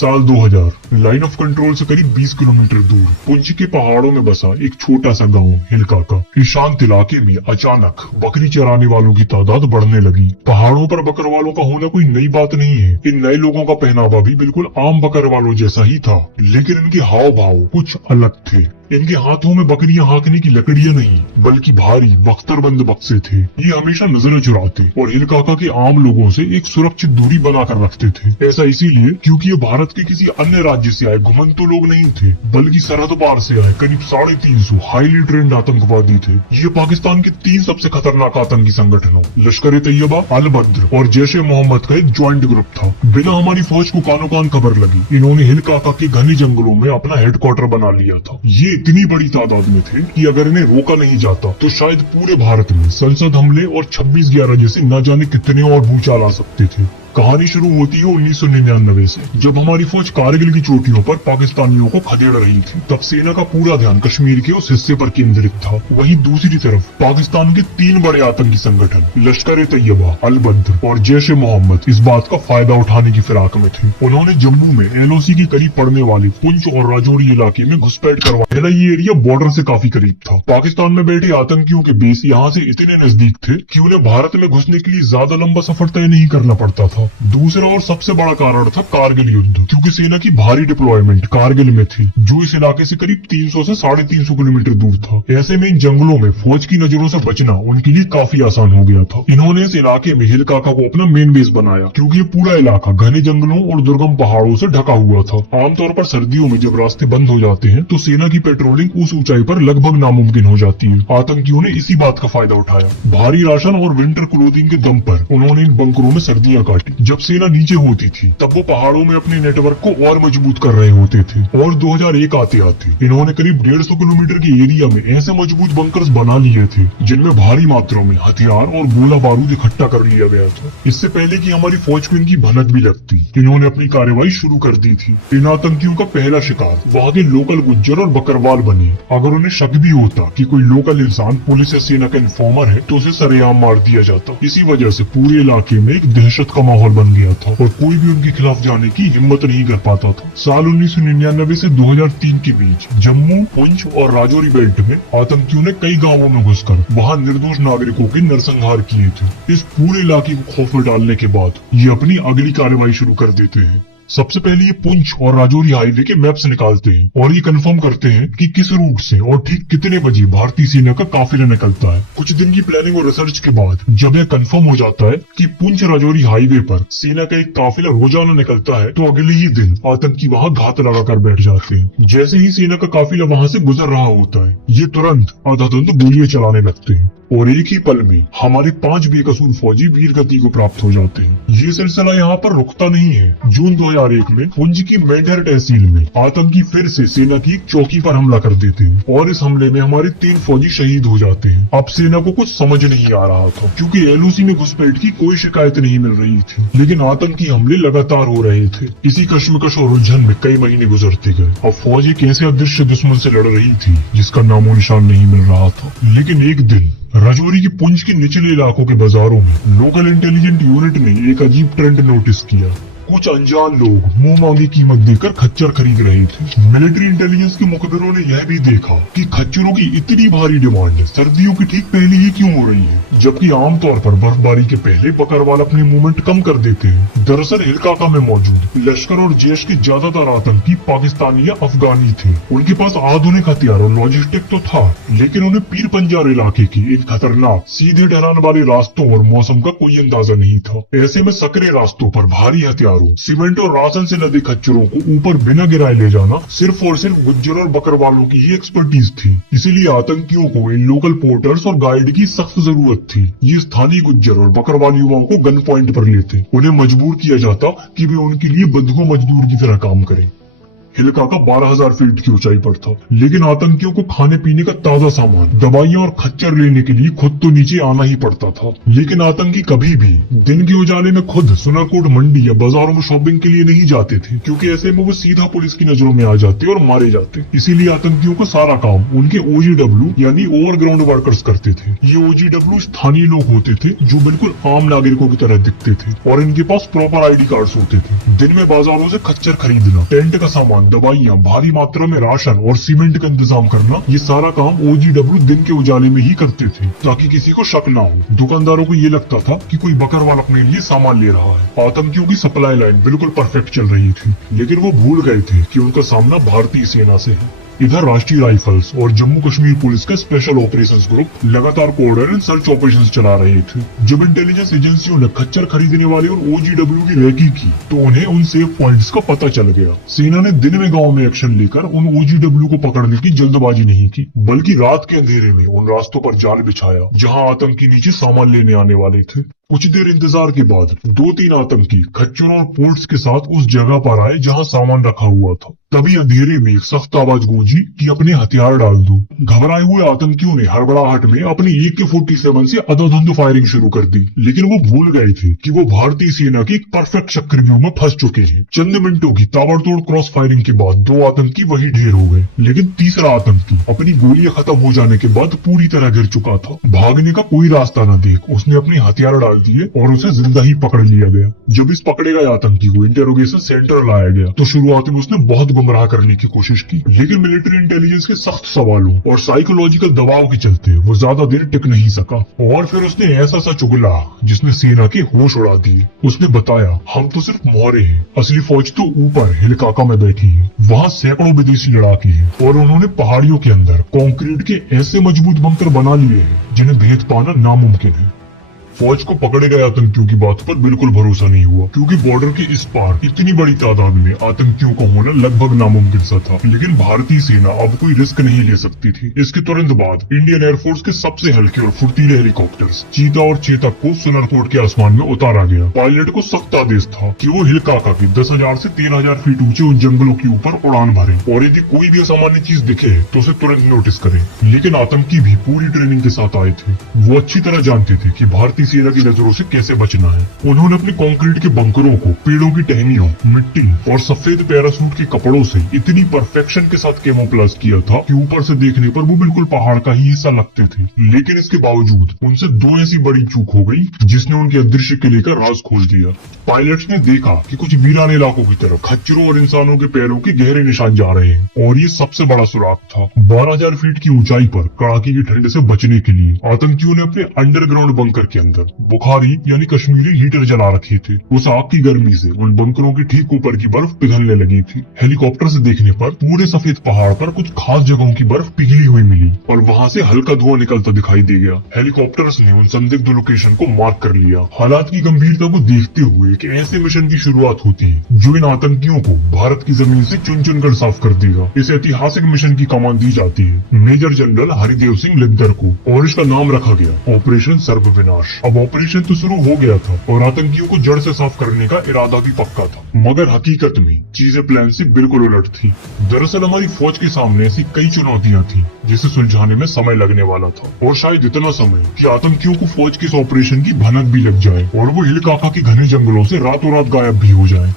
साल 2000 line of control से करीब 20 किलोमीटर दूर पुंछ के पहाड़ों में बसा एक छोटा सा गांव हिलकाका। इस शांत इलाके में अचानक बकरी चराने वालों की तादाद बढ़ने लगी। पहाड़ों पर बकरवालों का होना कोई नई बात नहीं है। इन नए लोगों का पहनावा भी बिल्कुल आम बकरवालों जैसा ही था, लेकिन इनके हाव भाव कुछ अलग थे। इनके हाथों में बकरियां हाँकने की लकड़ियां नहीं, बल्कि भारी बख्तरबंद बक्से थे। ये हमेशा नजरें चुराते और हिलकाका के आम लोगों से एक सुरक्षित दूरी बनाकर रखते थे। ऐसा इसीलिए क्योंकि ये भारत के किसी अन्य राज्य से आए घुमंतु लोग नहीं थे, बल्कि सरहद पार से आए करीब 350 हाईली ट्रेंड आतंकवादी थे। ये पाकिस्तान के 3 सबसे खतरनाक आतंकी संगठनों लश्कर ए तैयबा, अल बद्र और जैश ए मोहम्मद का एक ज्वाइंट ग्रुप था। बिना हमारी फौज को कानो कान खबर लगी, इन्होंने हिलकाका के घने जंगलों में अपना हेडक्वार्टर बना लिया था। ये इतनी बड़ी तादाद में थे कि अगर इन्हें रोका नहीं जाता तो शायद पूरे भारत में संसद हमले और 26/11 जैसे न जाने कितने और भूचाल आ सकते थे। कहानी शुरू होती है 1999 से, जब हमारी फौज कारगिल की चोटियों पर पाकिस्तानियों को खदेड़ रही थी। तब सेना का पूरा ध्यान कश्मीर के उस हिस्से पर केंद्रित था। वहीं दूसरी तरफ पाकिस्तान के 3 बड़े आतंकी संगठन लश्कर ए तैयबा, अल बद्र और जैश ए मोहम्मद इस बात का फायदा उठाने की फिराक में थे। उन्होंने जम्मू में LOC के करीब पड़ने वाले पुंछ और राजौरी इलाके में घुसपैठ करवाया। ये एरिया बॉर्डर से काफी करीब था। पाकिस्तान में बैठे आतंकियों के बेस यहाँ से इतने नजदीक थे कि उन्हें भारत में घुसने के लिए ज्यादा लंबा सफर तय नहीं करना पड़ता था। दूसरा और सबसे बड़ा कारण था कारगिल युद्ध, क्योंकि सेना की भारी डिप्लॉयमेंट कारगिल में थी, जो इस इलाके से करीब 300 से 350 किलोमीटर दूर था। ऐसे में इन जंगलों में फौज की नजरों से बचना उनके लिए काफी आसान हो गया था। इन्होंने इस इलाके में हिलकाका को अपना मेन बेस बनाया, क्योंकि ये पूरा इलाका घने जंगलों और दुर्गम पहाड़ों से ढका हुआ था। आमतौर पर सर्दियों में जब रास्ते बंद हो जाते हैं तो सेना की पेट्रोलिंग उस ऊंचाई पर लगभग नामुमकिन हो जाती है। आतंकियों ने इसी बात का फायदा उठाया। भारी राशन और विंटर क्लोथिंग के दम पर उन्होंने इन बंकरों में सर्दियां काटी। जब सेना नीचे होती थी तब वो पहाड़ों में अपने नेटवर्क को और मजबूत कर रहे होते थे। और 2001 आते आते इन्होंने करीब 150 किलोमीटर के एरिया में ऐसे मजबूत बंकर्स बना लिए थे जिनमें भारी मात्रा में हथियार और गोला बारूद इकट्ठा कर लिया गया था। इससे पहले कि हमारी फौज को इनकी भनक भी लगती, इन्होंने अपनी कार्रवाई शुरू कर दी थी। इन आतंकियों का पहला शिकार वहाँ के लोकल गुज्जर और बकरवाल बने। अगर उन्हें शक भी होता कि कोई लोकल इंसान पुलिस या सेना का इन्फॉर्मर है तो उसे सरेआम मार दिया जाता। इसी वजह से पूरे इलाके में एक दहशत का माहौल बन गया था और कोई भी उनके खिलाफ जाने की हिम्मत नहीं कर पाता था। साल 1999 से 2003 के बीच जम्मू, पुंछ और राजौरी बेल्ट में आतंकियों ने कई गांवों में घुसकर वहां निर्दोष नागरिकों के नरसंहार किए थे। इस पूरे इलाके को खौफ में डालने के बाद ये अपनी अगली कार्रवाई शुरू कर देते हैं। सबसे पहले ये पुंछ और राजौरी हाईवे के मैप्स निकालते हैं और ये कंफर्म करते हैं कि किस रूट से और ठीक कितने बजे भारतीय सेना का काफिला निकलता है। कुछ दिन की प्लानिंग और रिसर्च के बाद जब यह कंफर्म हो जाता है कि पुंछ राजौरी हाईवे पर सेना का एक काफिला रोजाना निकलता है, तो अगले ही दिन आतंकी वहाँ घात लगाकर बैठ जाते हैं। जैसे ही सेना का काफिला वहाँ से गुजर रहा होता है, ये तुरंत आधाधुंध गोलियां चलाने लगते हैं और एक ही पल में हमारे 5 बेकसूर फौजी वीर गति को प्राप्त हो जाते हैं। ये सिलसिला यहाँ पर रुकता नहीं है। जून 2001 में पुंछ की मेंढर तहसील में आतंकी फिर से सेना की एक चौकी पर हमला कर देते हैं और इस हमले में हमारे 3 फौजी शहीद हो जाते हैं। अब सेना को कुछ समझ नहीं आ रहा था, क्योंकि LOC में घुसपैठ की कोई शिकायत नहीं मिल रही थी, लेकिन आतंकी हमले लगातार हो रहे थे। इसी कश्मकश और उलझन में कई महीने गुजरते गए। अब फौज एक ऐसे अदृश्य दुश्मन से लड़ रही थी जिसका नामो निशान नहीं मिल रहा था। लेकिन एक दिन राजौरी के पुंछ के निचले इलाकों के बाजारों में लोकल इंटेलिजेंट यूनिट ने एक अजीब ट्रेंड नोटिस किया। कुछ अनजान लोग मुंह मांगी कीमत देकर खच्चर खरीद रहे थे। मिलिट्री इंटेलिजेंस के मुखबिरों ने यह भी देखा कि खच्चरों की इतनी भारी डिमांड सर्दियों की ठीक पहले ही क्यों हो रही है, जबकि आमतौर पर बर्फबारी के पहले बकरवाल अपनी मूवमेंट कम कर देते हैं। दरअसल हिलकाका में मौजूद लश्कर और जैश के ज्यादातर आतंकी पाकिस्तानी या अफगानी थे। उनके पास आधुनिक हथियार और लॉजिस्टिक तो था, लेकिन उन्हें पीर पंजार इलाके के इन खतरनाक सीधे ढलान वाले रास्तों और मौसम का कोई अंदाजा नहीं था। ऐसे में सकरे रास्तों पर भारी हथियार, सीमेंट और राशन से लदे खच्चरों को ऊपर बिना गिराए ले जाना सिर्फ और सिर्फ गुज्जर और बकरवालों की ही एक्सपर्टीज थी। इसीलिए आतंकियों को इन लोकल पोर्टर्स और गाइड की सख्त जरूरत थी। ये स्थानीय गुज्जर और बकरवाल युवाओं को गन पॉइंट पर लेते, उन्हें मजबूर किया जाता कि वे उनके लिए बंधुओं मजदूर की तरह काम करें। हिल काका 12,000 फीट की ऊंचाई पर था, लेकिन आतंकियों को खाने पीने का ताजा सामान, दवाइयां और खच्चर लेने के लिए खुद तो नीचे आना ही पड़ता था। लेकिन आतंकी कभी भी दिन के उजाले में खुद सुनरकोट मंडी या बाजारों में शॉपिंग के लिए नहीं जाते थे, क्योंकि ऐसे में वो सीधा पुलिस की नजरों में आ जाते और मारे जाते। इसीलिए आतंकियों का सारा काम उनके OGW यानी ओवरग्राउंड वर्कर्स करते थे। ये OGW स्थानीय लोग होते थे जो बिल्कुल आम नागरिकों की तरह दिखते थे और इनके पास प्रॉपर ID कार्ड्स होते थे। दिन में बाजारों से खच्चर खरीदना, टेंट का सामान, दवाइयां, भारी मात्रा में राशन और सीमेंट का इंतजाम करना, ये सारा काम OGW दिन के उजाले में ही करते थे ताकि किसी को शक ना हो। दुकानदारों को ये लगता था कि कोई बकरवाल अपने लिए सामान ले रहा है। आतंकियों की सप्लाई लाइन बिल्कुल परफेक्ट चल रही थी, लेकिन वो भूल गए थे कि उनका सामना भारतीय सेना से है। इधर राष्ट्रीय राइफल्स और जम्मू कश्मीर पुलिस के स्पेशल ऑपरेशंस ग्रुप लगातार कोऑर्डिनेट एंड सर्च ऑपरेशंस चला रहे थे। जब इंटेलिजेंस एजेंसियों ने खच्चर खरीदने वाले और OGW की रेकी की तो उन्हें उन सेफ पॉइंट्स का पता चल गया। सेना ने दिन में गांव में एक्शन लेकर उन OGW को पकड़ने की जल्दबाजी नहीं की, बल्कि रात के अंधेरे में उन रास्तों पर जाल बिछाया जहां आतंकी नीचे सामान लेने आने वाले थे। कुछ देर इंतजार के बाद 2-3 आतंकी खच्चरों और पोर्ट्स के साथ उस जगह पर आए जहां सामान रखा हुआ था। तभी अंधेरे में एक सख्त आवाज गूंजी कि अपने हथियार डाल दो। घबराए हुए आतंकियों ने हड़बड़ाहट में अपनी AK-47 से अंधाधुंध फायरिंग शुरू कर दी, लेकिन वो भूल गए थे कि वो भारतीय सेना की एक परफेक्ट चक्रव्यूह में फंस चुके हैं। चंद मिनटों की ताबड़तोड़ क्रॉस फायरिंग के बाद 2 आतंकी वही ढेर हो गए, लेकिन तीसरा आतंकी अपनी गोलियां खत्म हो जाने के बाद पूरी तरह गिर चुका था। भागने का कोई रास्ता न देख उसने अपने हथियार डाल दिए और उसे जिंदा ही पकड़ लिया गया। जब इस पकड़े गए आतंकी को इंटेरोगेशन सेंटर लाया गया तो शुरुआत में उसने बहुत गुमराह करने की कोशिश की, लेकिन मिलिट्री इंटेलिजेंस के सख्त सवालों और साइकोलॉजिकल दबाव के चलते वो ज्यादा देर टिक नहीं सका और फिर उसने ऐसा सा चुगला जिसने सेना के होश उड़ा दिए। उसने बताया, हम तो सिर्फ मोहरे हैं, असली फौज तो ऊपर हिल काका में बैठी है। वहाँ सैकड़ों विदेशी लड़ाके हैं और उन्होंने पहाड़ियों के अंदर कंक्रीट के ऐसे मजबूत बंकर बना लिए हैं जिन्हें भेद पाना नामुमकिन है। फौज को पकड़े गए आतंकियों की बात पर बिल्कुल भरोसा नहीं हुआ, क्योंकि बॉर्डर के इस पार इतनी बड़ी तादाद में आतंकियों का होना लगभग नामुमकिन सा था। लेकिन भारतीय सेना अब कोई रिस्क नहीं ले सकती थी। इसके तुरंत बाद इंडियन एयरफोर्स के सबसे हल्के और फुर्तीले हेलीकॉप्टर्स चीता और चेतक को सुनरकोट के आसमान में उतारा गया। पायलट को सख्त आदेश था कि वो हिल काका की 10,000 से 13,000 फीट ऊंचे उन जंगलों के ऊपर उड़ान भरे और यदि कोई भी असामान्य चीज दिखे तो उसे तुरंत नोटिस करे। लेकिन आतंकी भी पूरी ट्रेनिंग के साथ आए थे। वो अच्छी तरह जानते थे कि भारतीय सेना की नजरों से कैसे बचना है। उन्होंने अपने कंक्रीट के बंकरों को पेड़ों की टहनियों, मिट्टी और सफेद पैरासूट के कपड़ों से इतनी परफेक्शन के साथ कैमोफ्लेज किया था कि ऊपर से देखने पर वो बिल्कुल पहाड़ का ही हिस्सा लगते थे। लेकिन इसके बावजूद उनसे 2 ऐसी बड़ी चूक हो गई जिसने उनके अदृश्य किले का राज खोल दिया। पायलट्स ने देखा कि कुछ वीरान इलाकों की तरफ खच्चरों और इंसानों के पैरों के गहरे निशान जा रहे हैं और ये सबसे बड़ा सुराग था। 12,000 फीट की ऊंचाई पर कड़ाके की ठंड से बचने के लिए आतंकियों ने अपने अंडरग्राउंड बंकर के अंदर बुखारी यानी कश्मीरी हीटर जला रखे थे। उस आग की गर्मी से उन बंकरों के ठीक ऊपर की बर्फ पिघलने लगी थी। हेलीकॉप्टर से देखने पर पूरे सफेद पहाड़ पर कुछ खास जगहों की बर्फ पिघली हुई मिली और वहाँ से हल्का धुआं निकलता दिखाई दे गया। हेलीकॉप्टर्स ने उन संदिग्ध लोकेशन को मार्क कर लिया। हालात की गंभीरता को देखते हुए कि ऐसे मिशन की शुरुआत होती है जो इन आतंकियों को भारत की जमीन से चुन चुन कर साफ कर देगा। इस ऐतिहासिक मिशन की कमान दी जाती है मेजर जनरल हरिदेव सिंह लिद्दर को और इसका नाम रखा गया ऑपरेशन सर्वविनाश। अब ऑपरेशन तो शुरू हो गया था और आतंकियों को जड़ से साफ करने का इरादा भी पक्का था, मगर हकीकत में चीजें प्लान से बिल्कुल उलट थी। दरअसल हमारी फौज के सामने ऐसी कई चुनौतियां थी जिसे सुलझाने में समय लगने वाला था और शायद इतना समय कि आतंकियों को फौज के इस ऑपरेशन की भनक भी लग जाए और वो हिल काका के घने जंगलों से रातों रात गायब भी हो जाए।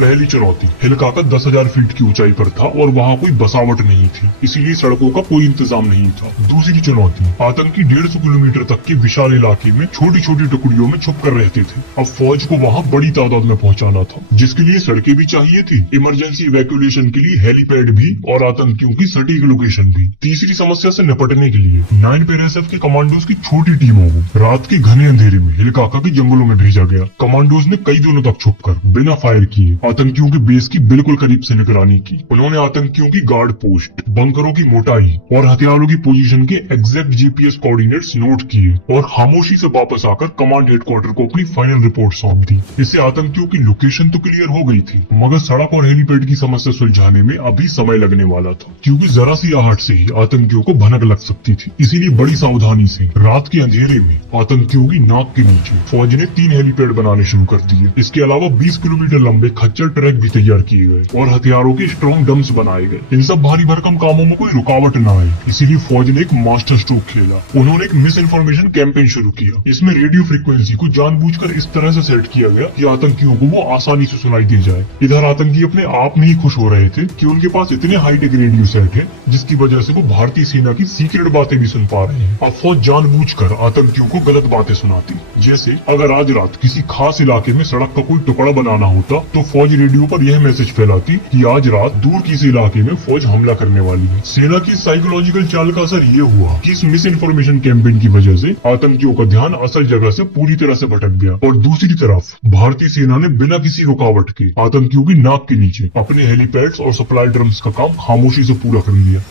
पहली चुनौती, हिल काका 10,000 फीट की ऊंचाई पर था और वहाँ कोई बसावट नहीं थी, इसीलिए सड़कों का कोई इंतजाम नहीं था। दूसरी चुनौती, आतंकी 150 किलोमीटर तक के विशाल इलाके में छोटी छोटी टुकड़ियों में छुप कर रहते थे। अब फौज को वहाँ बड़ी तादाद में पहुँचाना था, जिसके लिए सड़कें भी चाहिए थी, इमरजेंसी इवैक्यूएशन के लिए हेलीपैड भी और आतंकियों की सटीक लोकेशन भी। तीसरी समस्या से निपटने के लिए 9 PRSF के कमांडोज की छोटी टीमों को रात के घने अंधेरे में हिल काका के जंगलों में भेजा गया। कमांडोज ने कई दिनों तक छुपकर बिना फायर किए आतंकियों के बेस की बिल्कुल करीब से निगरानी की। उन्होंने आतंकियों की गार्ड पोस्ट, बंकरों की मोटाई और हथियारों की पोजीशन के एग्जैक्ट GPS कोऑर्डिनेट्स नोट किए और खामोशी से वापस आकर कमांड हेडक्वार्टर को अपनी फाइनल रिपोर्ट सौंप दी। इससे आतंकियों की लोकेशन तो क्लियर हो गई थी, मगर सड़क और हेलीपैड की समस्या सुलझाने में अभी समय लगने वाला था, क्योंकि जरा सी आहट से ही आतंकियों को भनक लग सकती थी। इसीलिए बड़ी सावधानी से रात के अंधेरे में आतंकियों की नाक के नीचे फौज ने 3 हेलीपैड बनाने शुरू कर दिए। इसके अलावा 20 किलोमीटर लंबे खच्चर ट्रैक भी तैयार किए गए और हथियारों के स्ट्रॉन्ग डम्स बनाए गए। इन सब भारी भरकम कामों में कोई रुकावट न आए, इसीलिए फौज ने एक मास्टर स्ट्रोक खेला। उन्होंने एक मिस इन्फॉर्मेशन कैंपेन शुरू किया। इसमें रेडियो फ्रीक्वेंसी को जानबूझकर इस तरह से सेट किया गया कि आतंकियों को वो आसानी से सुनाई दे जाए। इधर आतंकी अपने आप में ही खुश हो रहे थे कि उनके पास इतने हाईटेक रेडियो सेट है जिसकी वजह से वो भारतीय सेना की सीक्रेट बातें भी सुन पा रहे हैं। अब फौज जानबूझकर आतंकियों को गलत बातें सुनाती, जैसे अगर आज रात किसी खास इलाके में सड़क का कोई टुकड़ा बनाना होता तो फौज रेडियो पर यह मैसेज फैलाती कि आज रात दूर किसी इलाके में फौज हमला करने वाली है। सेना की साइकोलॉजिकल चाल का असर ये हुआ कि इस मिस इन्फॉर्मेशन कैंपेन की वजह से आतंकियों का ध्यान असल जगह से पूरी तरह से भटक गया और दूसरी तरफ भारतीय सेना ने बिना किसी रुकावट के आतंकियों की नाक के नीचे अपने हेलीपैड्स और सप्लाई ड्रम्स का काम खामोशी से पूरा कर लिया।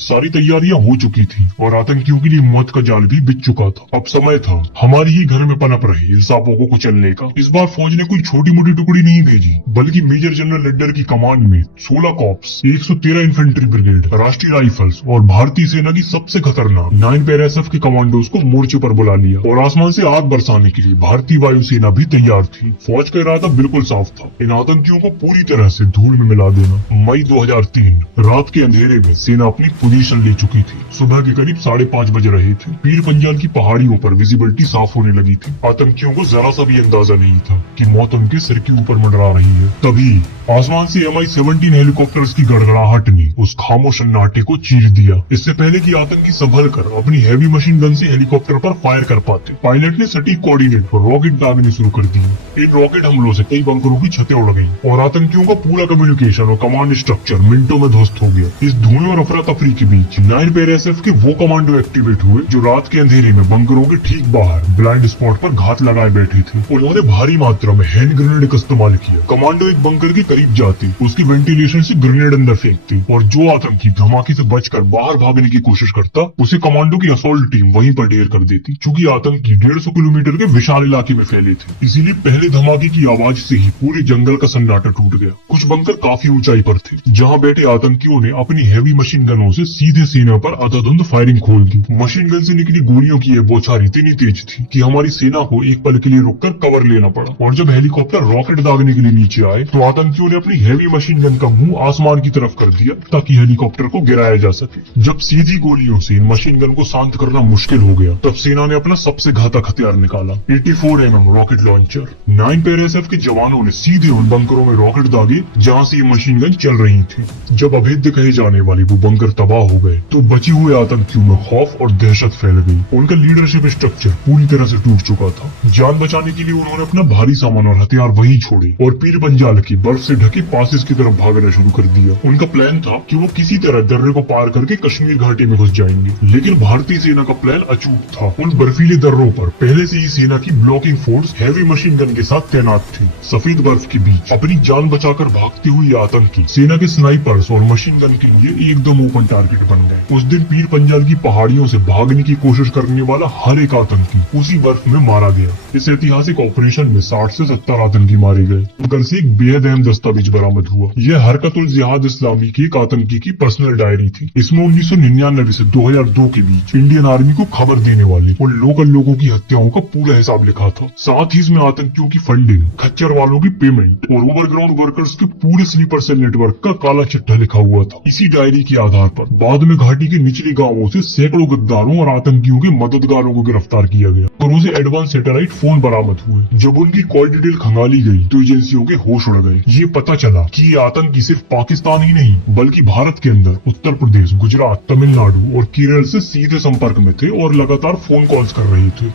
सारी तैयारियां हो चुकी थी और आतंकियों के लिए मौत का जाल भी बिछ चुका था। अब समय था हमारी ही घर में पनप रहे इन सांपों को कुचलने का। इस बार फौज ने कोई छोटी मोटी टुकड़ी नहीं भेजी, बल्कि मेजर जनरल लिड्डर की कमांड में 16 कॉर्प्स, 113 इन्फेंट्री ब्रिगेड, राष्ट्रीय राइफल्स और भारतीय सेना की सबसे खतरनाक 9 पैराएसएफ के कमांडोज को मोर्चे पर बुला लिया और आसमान से आग बरसाने के लिए भारतीय वायुसेना भी तैयार थी। फौज का इरादा बिल्कुल साफ था, इन आतंकियों को पूरी तरह से धूल में मिला देना। मई 2003 रात के अंधेरे में सेना अपनी पोजीशन ले चुकी थी। सुबह के करीब 5:30 बज रहे थे। पीर पंजाल की पहाड़ियों पर विजिबिलिटी साफ होने लगी थी। आतंकियों को जरा सा भी अंदाजा नहीं था कि मौत उनके सिर के ऊपर मंडरा रही है। तभी आसमान से MI-17 हेलीकॉप्टर्स की गड़गड़ाहट ने उस खामोश सन्नाटे को चीर दिया। इससे पहले कि आतंकी संभल कर अपनी हैवी मशीन गन से हेलीकॉप्टर पर फायर कर पाते, पायलट ने सटीक कोऑर्डिनेट पर रॉकेट दागने शुरू कर दिए। इन रॉकेट हमलों से कई बंकरों की छतें उड़ गईं और आतंकियों का पूरा कम्युनिकेशन और कमांड स्ट्रक्चर मिनटों में ध्वस्त हो गया। इस धुएं और अफरा तफरी के बीच 9 पैराएसएफ के वो कमांडो एक्टिवेट हुए जो रात के अंधेरे में बंकरों के ठीक बाहर ब्लाइंड स्पॉट पर घात लगाए बैठे थे। उन्होंने भारी मात्रा में हैंड ग्रेनेड का इस्तेमाल किया। कमांडो एक बंकर के करीब जाते, उसकी वेंटिलेशन से ग्रेनेड अंदर फेंकते और जो आतंकी धमाके से बचकर बाहर भागने की कोशिश करता उसे कमांडो की असॉल्ट टीम वहीं पर ढेर कर देती। चूंकि आतंकी 150 किलोमीटर के विशाल इलाके में फैले थे, इसीलिए पहले धमाके की आवाज से ही पूरे जंगल का सन्नाटा टूट गया। कुछ बंकर काफी ऊंचाई पर थे जहाँ बैठे आतंकियों ने अपनी हैवी मशीन गनों से सीधे सेना पर अंधाधुंध फायरिंग खोल दी। मशीन गन से निकली गोलियों की यह बौछार इतनी तेज थी कि हमारी सेना को एक पल के लिए रुककर कवर लेना पड़ा और जब हेलीकॉप्टर रॉकेट दागने के लिए नीचे आए तो आतंकियों ने अपनी हैवी मशीन गन का मुंह आसमान की तरफ कर दिया ताकि हेलीकॉप्टर को गिराया जा सके। जब सीधी गोलियों से इन मशीन गन को शांत करना मुश्किल हो गया तब सेना ने अपना सबसे घातक हथियार निकाला, 84 mm रॉकेट लॉन्चर। 9 पैराएसएफ के जवानों ने सीधे उन बंकरों में रॉकेट दागे जहाँ से ये मशीन गन चल रही थी। जब अभेद्य कहे जाने वाले वो बंकर तबाह हो गए तो बचे हुए आतंकियों में खौफ और दहशत फैल गई। उनका लीडरशिप स्ट्रक्चर पूरी तरह से टूट चुका था। जान बचाने के लिए उन्होंने अपना भारी सामान और हथियार वहीं छोड़े और पीर पंजाल की बर्फ से ढके पासेस की तरफ भागना शुरू कर दिया। उनका प्लान था कि वो किसी तरह दर्रे को पार करके कश्मीर घाटी में घुस जाएंगे, लेकिन भारतीय सेना का प्लान अचूक था। उन बर्फीले दर्रों पर पहले से ही सेना की blocking force heavy machine gun के साथ तैनात थी। सफेद बर्फ के बीच अपनी जान बचाकर भागते हुए आतंकी सेना के स्नाइपर्स और मशीन गन के लिए एकदम ओपन टारगेट बन गए। उस दिन पीर पंजाल की पहाड़ियों से भागने की कोशिश करने वाला हर एक आतंकी उसी बर्फ में मारा गया। इस ऐतिहासिक ऑपरेशन में 60 से 70 आतंकी मारे गए। गन से एक बेहद अहम दस्तावेज बरामद हुआ। यह हरकतुल जिहाद इस्लामी की एक आतंकी की पर्सनल डायरी थी। इसमें 1999 से 2002 के बीच इंडियन आर्मी को खबर देने वाले उन लोकल लोगों की हत्याओं का पूरा हिसाब लिखा था। साथ ही इसमें आतंकियों की फंडिंग, खच्चर वालों की पेमेंट और ओवरग्राउंड वर्कर्स के पूरे स्लीपर सेल नेटवर्क का काला चिट्ठा लिखा हुआ था। इसी डायरी के आधार पर बाद में घाटी के निचले गांवों से सैकड़ों गद्दारों और आतंकियों के मददगारों को गिरफ्तार किया गया और उनसे एडवांस सैटेलाइट फोन बरामद हुए। जब उनकी कॉल डिटेल खंगाली गई तो एजेंसियों के होश उड़ गए। ये पता चला कि ये आतंकी सिर्फ पाकिस्तान ही नहीं बल्कि भारत के अंदर उत्तर प्रदेश, गुजरात, तमिलनाडु और केरल से सीधे संपर्क में थे और लगातार फोन कॉल्स कर रहे थे।